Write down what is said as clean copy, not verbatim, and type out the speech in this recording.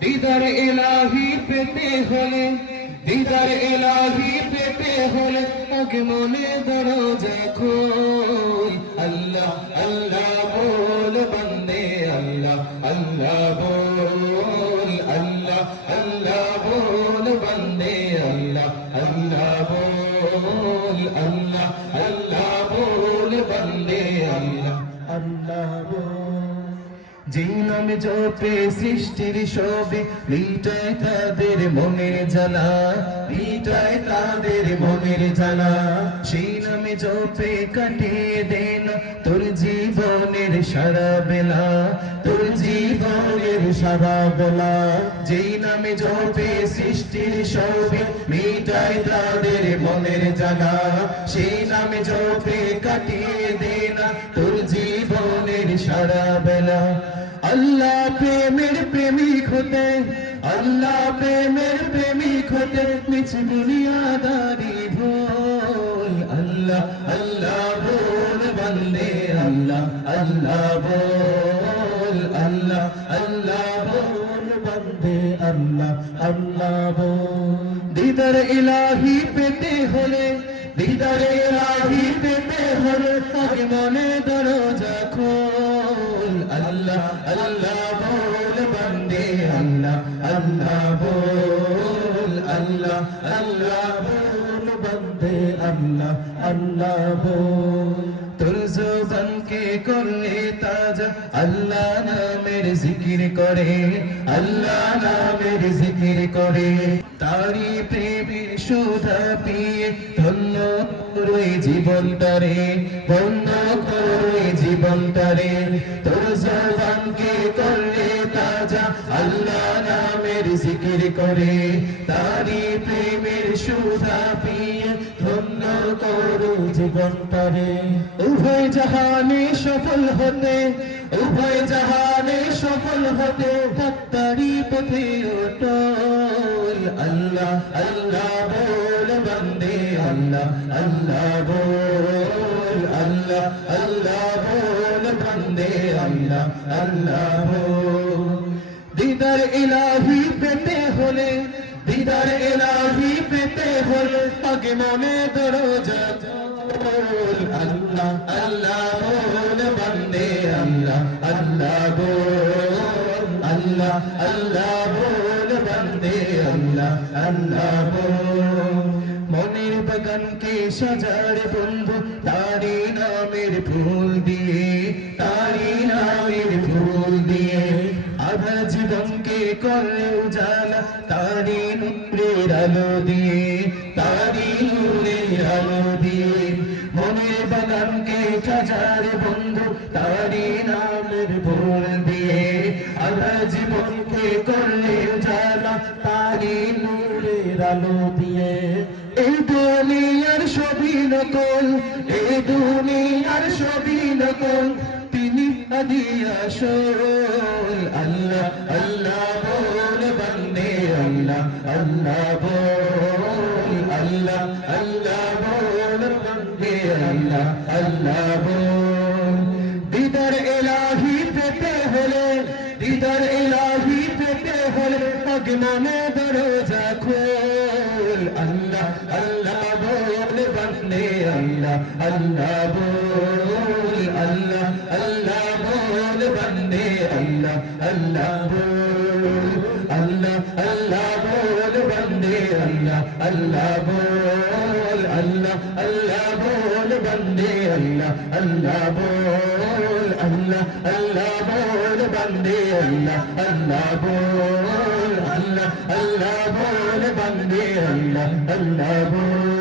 দিদার ইলাহি পেতে হলে, দিদার ইলাহি পেতে হলে আগে মনে দরজা খোল। আল্লাহ আল্লাহ বল বন্দে, আল্লাহ আল্লাহ বল, আল্লাহ আল্লাহ বল বন্দে, আল্লাহ আল্লাহ বল, আল্লাহ আল্লাহ বল বন্দে, আল্লাহ আল্লাহ বল। যেই নামে জপে সৃষ্টির সবে মিটায় তাদের মনের জ্বালা, মিটায় তাদের মনের জ্বালা। সেই নামে জপে কাটিয়ে দেন তোর জীবনের সারা বেলা, তোর জীবনের সারা বেলা। যেই নামে জপে সৃষ্টির সবে মিটায় তাদের মনের জ্বালা, সেই নামে জপে কাটিয়ে দেন তোর জীবনের সারা বেলা। আল্লাহ প্রেমের প্রেমিক হতে, আল্লাহ প্রেমের প্রেমিক হতে মিছ দুনিয়াদারি ভুল। আল্লাহ আল্লাহ বল বন্দে, আল্লাহ আল্লাহ বল, আল্লাহ আল্লাহ বল বন্দে, আল্লাহ আল্লাহ বল। দিদার ইলাহি পেতে হলে, দিদার ইলাহি পেতে হলে আগে মনে দরজা খোল। আল্লাহ আল্লাহ বল বন্দে, আল্লাহ আল্লাহ বল, আল্লাহ আল্লাহ বল বন্দে, আল্লাহ আল্লাহ বল। তোর জবানকে করলে তাজা আল্লাহ নামের জিকির করে, আল্লাহ নামের জিকির করে। তারি প্রেমের সুধা পিয়ে ধন্য করে জীবনটারে, ধন্য করে জীবনটারে। তোর জবানকে করলে তাজা আল্লাহ নামের জিকির করে, তারি প্রেমের সুধা পিয়ে ধন্য করো জীবনটারে। উভয় জাহানে সফল হতে, উভয় জাহানে সফল হতে তারি পথে অটল। আল্লাহ আল্লাহ বল বন্দে, আল্লাহ আল্লাহ বল, আল্লাহ আল্লাহ বল বন্দে, আল্লাহ আল্লাহ বল। দিদার ইলাহি পেতে হলে, দিদার ইলাহি পেতে হলে আগে মনে দরজা খোল। আল্লাহ আল্লাহ বল বন্দে, আল্লাহ আল্লাহ বল, আল্লাহ আল্লাহ বল বন্দে, আল্লাহ আল্লাহ বল। মনের বাগানকে সাজার বন্ধু তারি নামের ফুল দিয়ে, তারি নামের ফুল দিয়ে। আধা জীবনকে করে উজালা তারি নূরের আলো দিয়ে, তারি নূরের আলো দিয়ে। মনের বাগানকে সাজার বন্ধু তারি নামের ফুল দিয়ে, আধা জীবনকে করলে উজালা তারি নূরের আলো দিয়ে। এই দুনিয়ার সবই নকল, এই দুনিয়ার সবই নকল, তিনি আদি আসল। আল্লাহ আল্লাহ বল বন্দে, আল্লাহ আল্লাহ বল, আল্লাহ আল্লাহ বল বন্দে, আল্লাহ আল্লাহ বল। দিদার ইলাহি পেতে হলে, দিদার ইলাহি পেতে হলে আগে মনে দরজা খোল। আল্লাহ আল্লাহ বল বন্দে, আল্লাহ আল্লাহ বল, আল্লাহ আল্লাহ বল বন্দে, আল্লাহ আল্লাহ বল, আল্লাহ আল্লাহ বল বন্দে, আল্লাহ আল্লাহ বল, আল্লাহ আল্লাহ বল বন্দে, আল্লাহ আল্লাহ বল, আল্লাহ আল্লাহ বল বন্দে, আল্লাহ আল্লাহ বল, আল্লাহ আল্লাহ বল বন্দে, আল্লাহ আল্লাহ বল।